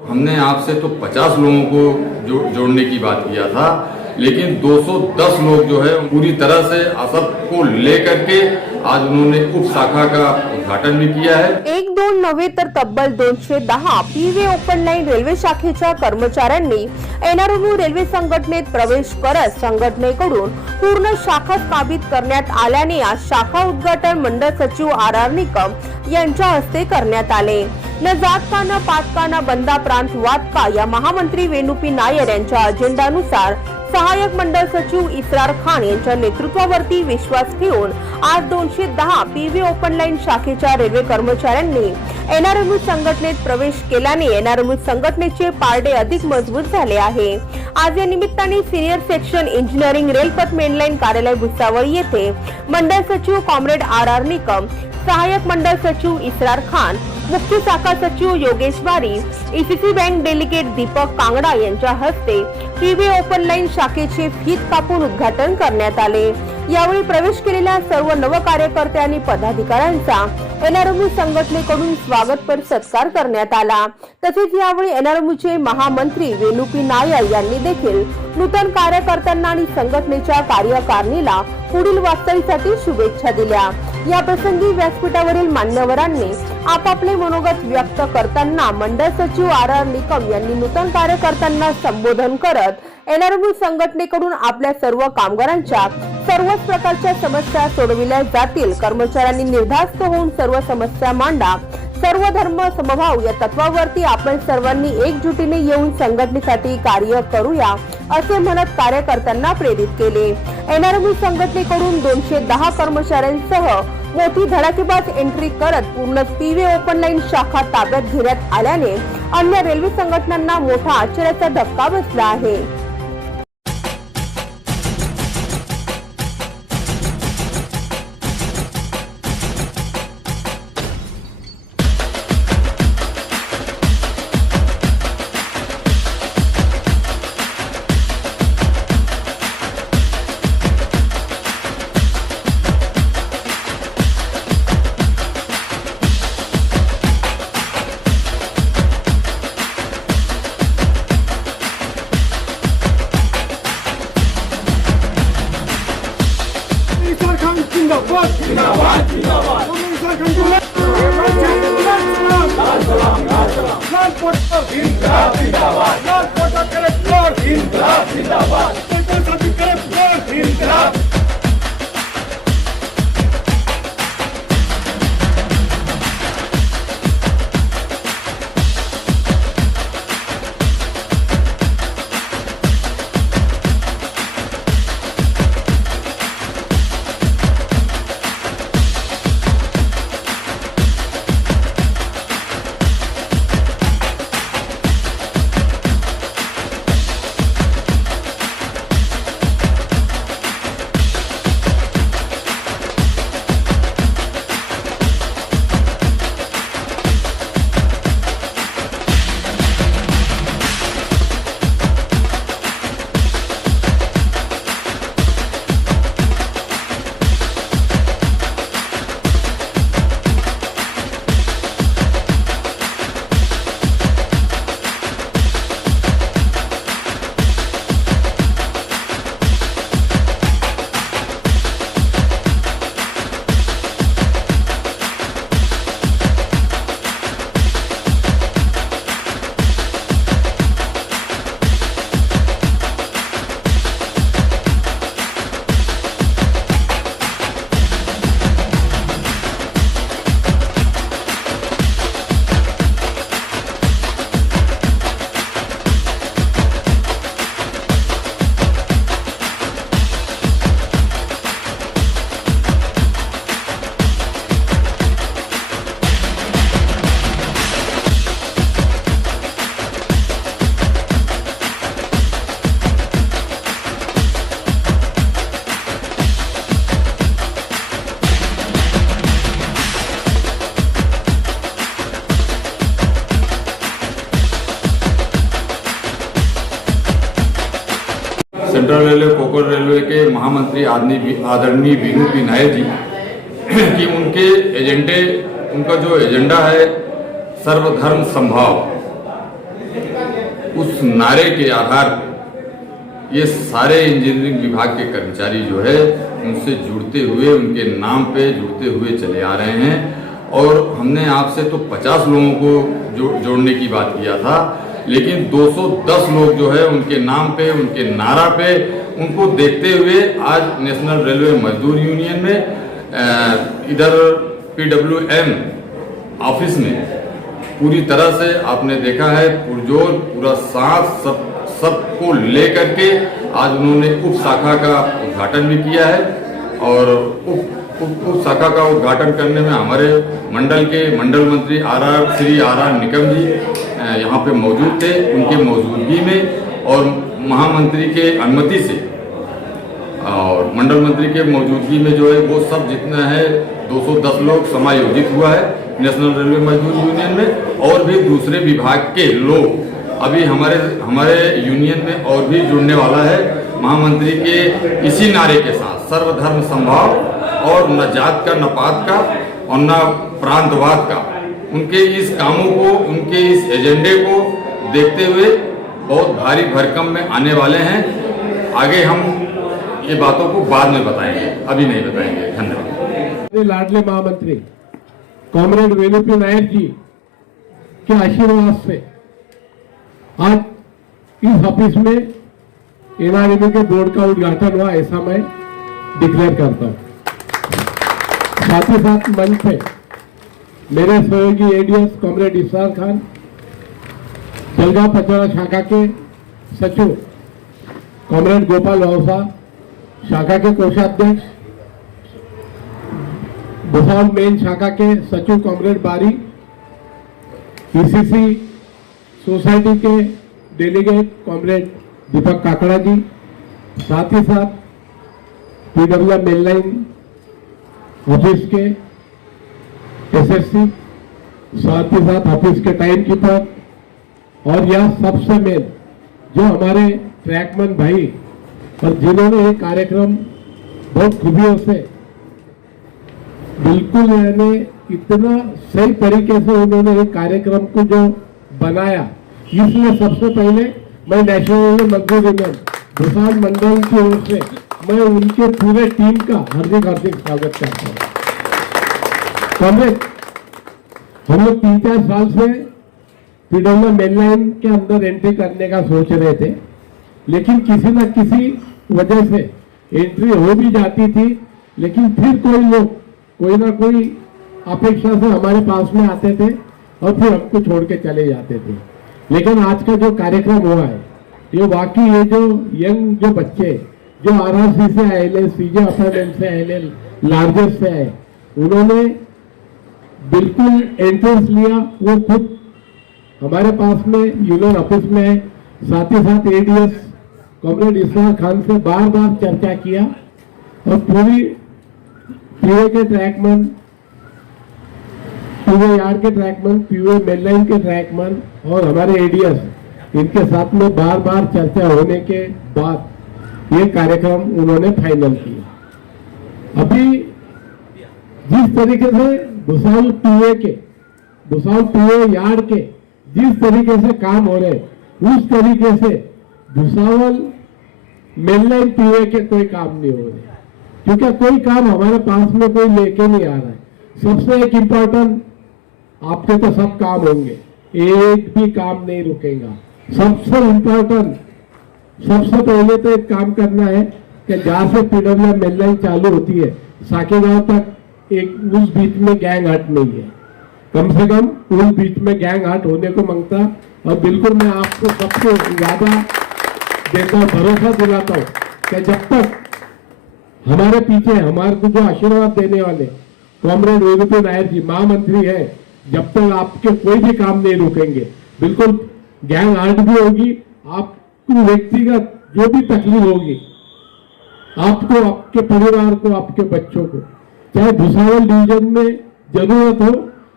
हमने आपसे तो 50 लोगों को जोड़ने की बात किया था, लेकिन 210 लोग जो है पूरी तरह से सबको लेकर के आज उन्होंने उप शाखा का उद्घाटन भी किया है। एक दोन नव्हे तर तब्बल 210 पीवे ओपन लाईन रेल्वे शाखेच्या कर्मचाऱ्यांनी एनआरएमयू रेल्वे संघटनेत प्रवेश करत संघटनेकडून पूर्ण शाखा स्थापित करण्यात आल्याने आज शाखा उद्घाटन मंडळ सचिव आर आर निकम यांच्या हस्ते करण्यात आले। न जात का न पात का न बंदा प्रांत वाद का या महामंत्री वेणू पी नायर यांच्या अजेंडानुसार सहाय्यक मंडळ सचिव इसरार खान यांच्या नेतृत्वावरती विश्वास ठेवून आज 210 पीव्ही ओपन लाईन शाखेच्या रेल्वे कर्मचाऱ्यांनी एनआरएमयू संघटनेत प्रवेश केल्याने एनआरएमयू संघटनेचे पारडे अधिक मजबूत झाले आहे। आज या निमित्ताने सिनियर सेक्शन इंजिनिअरिंग रेलपथ मेनलाईन कार्यालय भुसावळ येथे मंडळ सचिव कॉम्रेड आर आर निकम, सहाय्यक मंडळ सचिव इसरार खान, मुख्य शाखा सचिव योगेश वारी, ईसीसी बँक डेलिगेट दीपक कांगडा यांच्या हस्ते पीव्ही ओपन लाईन शाखेचे फीत कापून उद्घाटन करण्यात आले। यावेळी प्रवेश केलेल्या सर्व नव कार्यकर्त्यांनी पदाधिकाऱ्यांचा एनआरएमयू संघटनेकडून स्वागतपर सत्कार करण्यात आला। तसेच यावेळी एनआरएमयूचे महामंत्री वेणू पी नायर यांनी देखील नूतन कार्यकर्त्यांना आणि संघटनेच्या कार्यकारिणीला पुढील वाटचालीसाठी शुभेच्छा दिल्या। या प्रसंगी व्यासपीठावरील मान्यवरांनी आपापले मनोगत व्यक्त करताना मंडळ सचिव आर आर निकम यांनी नूतन कार्यकर्त्यांना संबोधन करत एनआरएमयू संघटनेकडून आपल्या सर्व कामगारांच्या सर्वच प्रकारच्या समस्या सोडविल्या जातील, कर्मचाऱ्यांनी निर्धास्त होऊन सर्व समस्या मांडा, सर्व धर्म समभाव या तत्वावरती आपण सर्वांनी एकजुटीने येऊन संघटनेसाठी कार्य करूया असे म्हणत कार्यकर्त्यांना प्रेरित केले। एनआरएमयू संघटनेकडून 210 कर्मचाऱ्यांसह मोठी धडाकेबाज एंट्री करत पूर्ण पीव्ही ओपन लाईन शाखा ताब्यात घेण्यात आल्याने अन्य रेल्वे संघटनांना मोठा आश्चर्याचा धक्का बसला आहे। जिंदाबाद जिंदाबाद जिंदाबाद सेंट्रल रेलवे कोकण रेलवे के महामंत्री आदरणीय बीनू पी नायर जी कि उनका जो एजेंडा है सर्वधर्म समभाव, उस नारे के आधार पर ये सारे इंजीनियरिंग विभाग के कर्मचारी जो है उनसे जुड़ते हुए, उनके नाम पे जुड़ते हुए चले आ रहे हैं। और हमने आपसे तो 50 लोगों को जोड़ने की बात किया था, लेकिन 210 लोग जो है उनके नाम पे, उनके नारा पे, उनको देखते हुए आज नेशनल रेलवे मजदूर यूनियन में इधर PWM ऑफिस में पूरी तरह से आपने देखा है पुरजोर पूरा साथ सबको लेकर के आज उन्होंने उप शाखा का उद्घाटन भी किया है। और उप शाखा का उद्घाटन करने में हमारे मंडल के मंडल मंत्री श्री आर निकम जी यहाँ पे मौजूद थे। उनके मौजूदगी में और महामंत्री के अनुमति से और मंडल मंत्री के मौजूदगी में जो है वो सब जितना है 210 लोग समायोजित हुआ है नेशनल रेलवे मजदूर यूनियन में। और भी दूसरे विभाग के लोग अभी हमारे यूनियन में और भी जुड़ने वाला है महामंत्री के इसी नारे के साथ, सर्वधर्म समभाव और न जात का, न पात का और न प्रांतवाद का। उनके इस कामों को, उनके इस एजेंडे को देखते हुए बहुत भारी भरकम में आने वाले हैं। आगे हम ये बातों को बाद में बताएंगे, अभी नहीं बताएंगे। धन्यवाद। लाडले महामंत्री कॉमरेड बीनू पी नायर जी के आशीर्वाद से आज इस ऑफिस में NRMA के बोर्ड का उद्घाटन हुआ, ऐसा मैं डिक्लेयर करता हूं। साथ ही साथ मंच पे मेरे सहयोगी ADS कॉमरेड इफ्तार खान, जलगांव पचौड़ा शाखा के सचिव कॉमरेड गोपाल वावसा, शाखा के कोषाध्यक्ष, भुसावल मेन शाखा के सचिव कॉमरेड बारी, PCC सोसाइटी के डेलीगेट कॉमरेड दीपक काकड़ा जी, साथ ही साथ PWM मेनलाइन ऑफिस के SSC, साथ ही साथ ऑफिस के टाइम कीपर, और यह सबसे मेन जो हमारे ट्रैकमैन भाई और जिन्होंने ये कार्यक्रम बहुत खूबियों से बिल्कुल यानी इतना सही तरीके से उन्होंने एक कार्यक्रम को जो बनाया, इसलिए सबसे पहले मैं नेशनल मजदूर यूनियन भुसावल मंडल की ओर से मैं उनके पूरे टीम का हार्दिक स्वागत करता हूँ। हम लोग 3-4 साल से PWM मेनलाइन के अंदर एंट्री करने का सोच रहे थे, लेकिन किसी न किसी वजह से एंट्री हो भी जाती थी, लेकिन फिर कोई लोग कोई ना कोई अपेक्षा से हमारे पास में आते थे और फिर हमको छोड़ के चले जाते थे। लेकिन आज का जो कार्यक्रम हुआ है, ये वाकई ये जो यंग जो बच्चे जो RRC से आए, CJ अपार्टमेंट से आए, लार्जेस्ट से आए, उन्होंने बिल्कुल एंट्रेंस लिया। वो खुद हमारे पास में यूनियन ऑफिस में है, साथ ही साथ ADS कॉमरेड इफ्तार खान से बार बार चर्चा किया और पूरी PA के ट्रैकमैन, PA यार्ड के ट्रैकमैन, PA मेनलाइन के ट्रैकमैन और हमारे ADS, इनके साथ में बार बार चर्चा होने के बाद ये कार्यक्रम उन्होंने फाइनल किया। अभी जिस तरीके से भुसावल PA यार्ड के जिस तरीके से काम हो रहे, उस तरीके से भुसावल मेनलाइन PA के कोई काम नहीं हो रहे, क्योंकि कोई काम हमारे पास में कोई लेके नहीं आ रहा है। सबसे एक इम्पोर्टेंट, आपके तो सब काम होंगे, एक भी काम नहीं रुकेगा। सबसे इम्पोर्टेंट, सबसे पहले तो एक काम करना है कि जहां से PWM मेनलाइन चालू होती है साकेगांव तक एक उस बीच में गैंग हट नहीं है, कम से कम उस बीच में गैंग हट होने को मांगता। और बिल्कुल मैं आपको सबको ज्यादा देता हूँ, भरोसा दिलाता हूँ कि जब तक हमारे पीछे हमारे को जो आशीर्वाद देने वाले कॉमरेड बीनू पी नायर जी महामंत्री है, जब तक आपके कोई भी काम नहीं रुकेंगे। बिल्कुल गैंग हट भी होगी, आपको व्यक्तिगत जो भी तकलीफ होगी, आपको, आपके परिवार को, आपके बच्चों को, चाहे भुसावल डिवीजन में जरूरत हो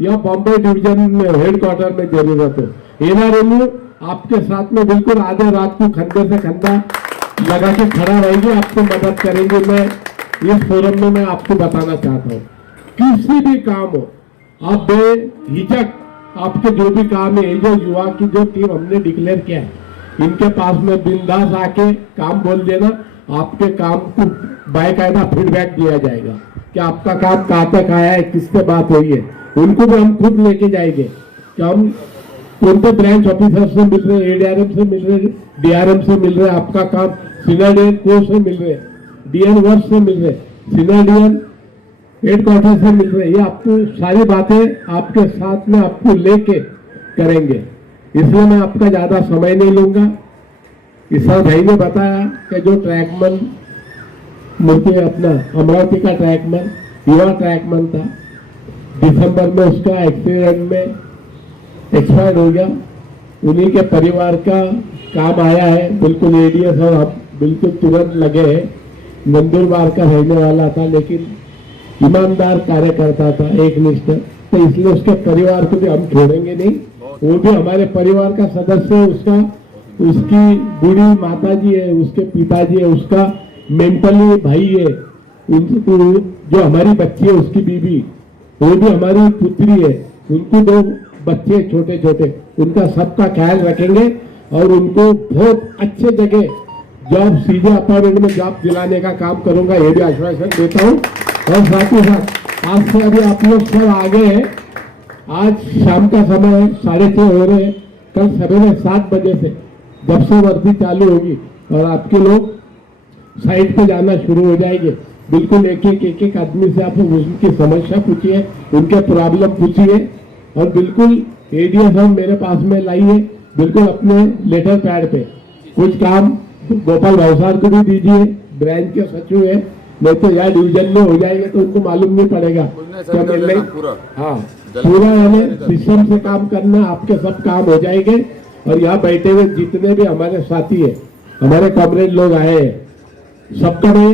या बॉम्बे डिवीजन में हेडक्वार्टर में जरूरत हो, NRMA आपके साथ में बिल्कुल आधे रात को कंधे से कंधा लगा के खड़ा रहेंगे, आपको मदद करेंगे। मैं इस फोरम में मैं आपको बताना चाहता हूँ, किसी भी काम हो आप बेहिचक आपके जो भी काम है, जो युवा की जो टीम हमने डिक्लेयर किया है, इनके पास में बिंदास आके काम बोल देना, आपके काम को बाकायदा फीडबैक दिया जाएगा कि आपका काम कहाँ तक आया है, किससे बात हुई है। उनको भी हम खुद लेके जाएंगे कि हम कौन से ब्रांच ऑफिसर से मिल रहे, एडीआरएम से मिल रहे, डीआरएम से मिल रहे, आपका काम सीनियर कोर्स से मिल रहे, डीएन वर्ष से मिल रहे, सीनियर हेडक्वार्टर से मिल रहे। ये आपको सारी बातें आपके साथ में आपको लेके करेंगे, इसलिए मैं आपका ज्यादा समय नहीं लूंगा। ईश्वर भाई ने बताया कि जो ट्रैकमैन मुझे अपना अमरावती का ट्रैकमैन, युवा ट्रैकमैन था, दिसंबर में उसका एक्सीडेंट में एक्सपायर हो गया। उन्हीं के परिवार का काम आया है, बिल्कुल एडीएस और हम बिल्कुल तुरंत लगे हैं। नंदुरबार का रहने वाला था, लेकिन ईमानदार कार्यकर्ता था, एक निष्ठ, तो इसलिए उसके परिवार को भी हम छोड़ेंगे नहीं। वो भी हमारे परिवार का सदस्य है, उसकी बूढ़ी माता जी है, उसके पिताजी है, उसका मेंटली भाई है, जो हमारी बच्ची है उसकी बीबी, वो भी हमारी पुत्री है, उनको 2 बच्चे छोटे छोटे, उनका सबका ख्याल रखेंगे और उनको बहुत अच्छे जगह जॉब, सीधे अपार्टमेंट में जॉब दिलाने का काम करूंगा, ये भी आश्वासन देता हूँ। और साथ ही साथ आज से अभी आप लोग सब आ गए हैं, आज शाम का समय है, 6:30 हो रहे हैं, कल सवेरे 7 बजे से जब से वर्दी चालू होगी और आपके लोग साइड पे जाना शुरू हो जाएंगे, बिल्कुल एक आदमी से आप उनकी समस्या पूछिए, उनके प्रॉब्लम पूछिए और बिल्कुल एडीएस हम मेरे पास में लाइए, बिल्कुल अपने लेटर पैड पे कुछ काम गोपाल भावसार को भी दीजिए, ब्रांच के सचिव है, नहीं तो यहाँ डिवीजन में हो जाएंगे तो उनको मालूम नहीं पड़ेगा पूरा यानी सिस्टम से काम करना, आपके सब काम हो जाएंगे। और यहाँ बैठे हुए जितने भी हमारे साथी है, हमारे कॉमरेड लोग आए हैं, सबका मैं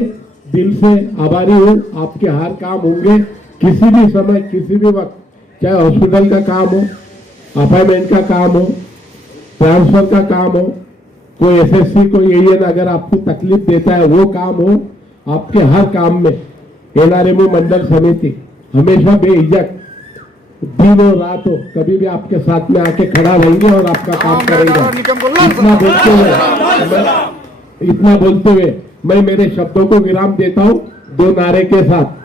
दिल से आभारी हूँ। आपके हर काम होंगे, किसी भी समय किसी भी वक्त, चाहे हॉस्पिटल का काम हो, अपॉइंटमेंट का काम हो, ट्रांसफर का काम हो, कोई एसएससी कोई एएन अगर आपको तकलीफ देता है वो काम हो, आपके हर काम में एनआरएमओ मंडल समिति हमेशा बेहिचक दिन और रात हो कभी भी आपके साथ में आके खड़ा रहेंगे और आपका काम करेगा। इतना बोलते हुए मैं मेरे शब्दों को विराम देता हूँ 2 नारे के साथ।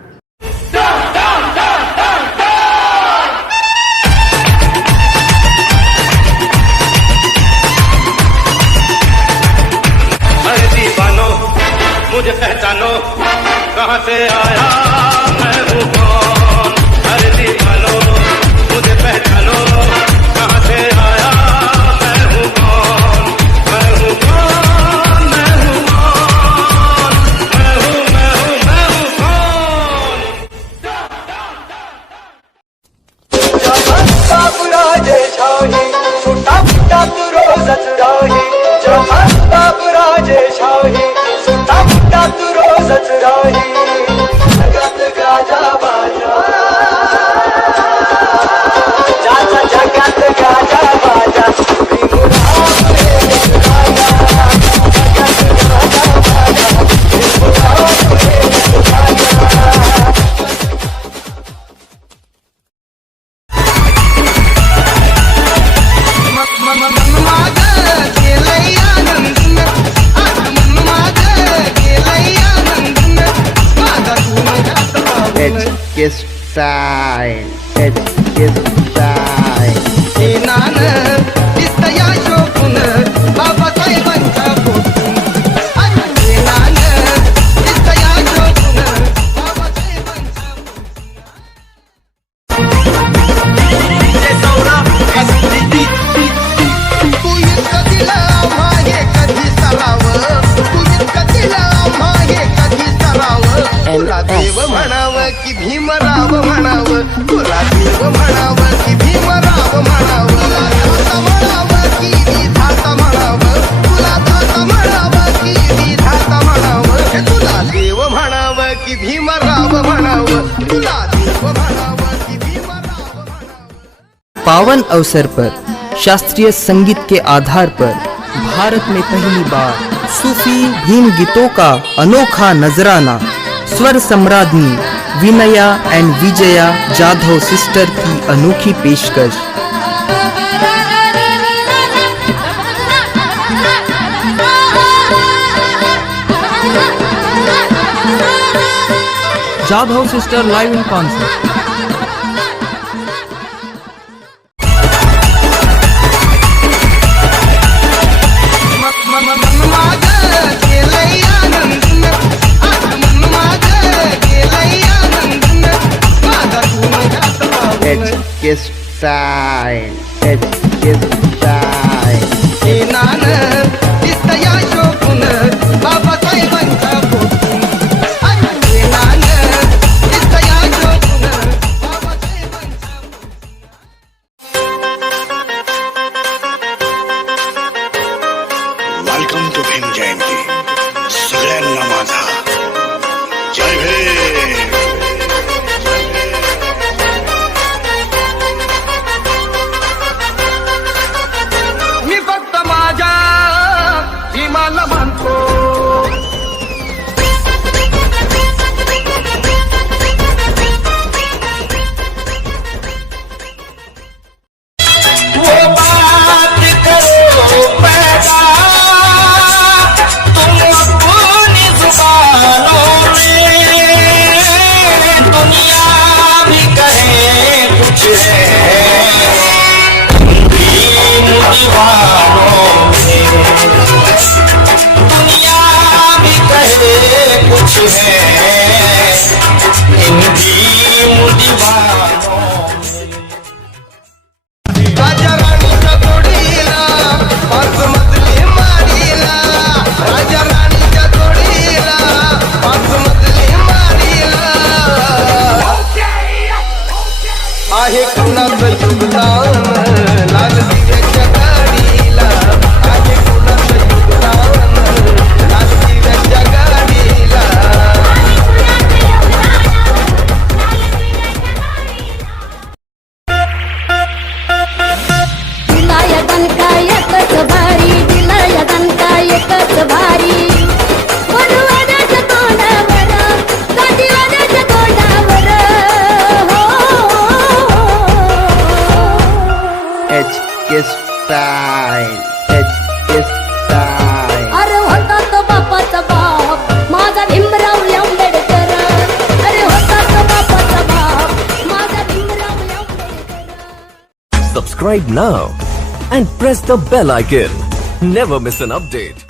मुझे पहचानो कहाँ से आया मैं हूँ कौन, अरे दीवानो मुझे पहचानो कहाँ से आया मैं हूँ कौन, मैं हूँ कौन, मैं हूँ कौन, मैं हूँ कौन। बाबूराजे छाही सुटा फुटा तू रोजच राही, बाबूराजे छाही सुटा फुटा तू रोजच राही, जगात गाजा बाजा जाचा, जगात गाजा बाजा style, style. हे नान दिसतया शोभून बाबासाहेबांच्या पोटून, हे नान दिसतया शोभून बाबासाहेबांच्या तू इतकं दिलं आम्हा हे कधी सरावं, तू इतकं दिलं आम्हा हे कधी सरावं, तुला देव म्हणावं की भीमराव म्हणावं, तुला देव म्हणावं की भीमराव म्हणावं, दाता म्हणावं की विधाता म्हणावं, तुला दाता म्हणावं की विधाता म्हणावं, हे तुला देव म्हणावं की भीमराव म्हणावं, तुला देव म्हणावं की भीमराव म्हणावं। पावन अवसर पर शास्त्रीय संगीत के आधार पर भारत में पहली बार सूफी भीम गीतों का अनोखा नजराना। स्वर सम्राज्ञी विनया एंड विजया जाधव सिस्टर की अनोखी पेशकश। Jadhav sister live in concert. HK Style, HK Style. हे नान दिसतया शोभून बाबासाहेबांच्या पोटून. हे नान दिसतया शोभून बाबासाहेबांच्या वेलकम टू भीम जयंती. सगळ्यांना माझा जय भीम. मी फक्त माझ्या भीमाला मानतो. वो बात करो पैदा तुम अपनी जुबानों में, दुनिया भी कहे कुछ है दीवानों में, दुनिया भी कहे कुछ है इन दीवानों. राजा राणीच्या जोडीला पाच मजली मारीला. राजा राणीच्या जोडीला पाच मजली मारीला. आहे कुणाचं योगदान लाल दिव्याच्या गाडीला. आहे कुणाचं योगदान लाल दिव्याच्या गाडीला. दिलाया दणका एकच भारी, दिलाया दणका एकच भारी. वनवादाच्या तोंडावर, गादीवादाच्या तोंडावर. HK Style, HK Style. अरे होता तो बापाचा बाप माझा भीमराव आंबेडकर. अरे होता तो बापाचा बाप माझा Bhimrao Ambedkar. Subscribe now and press the bell icon. Never miss an update.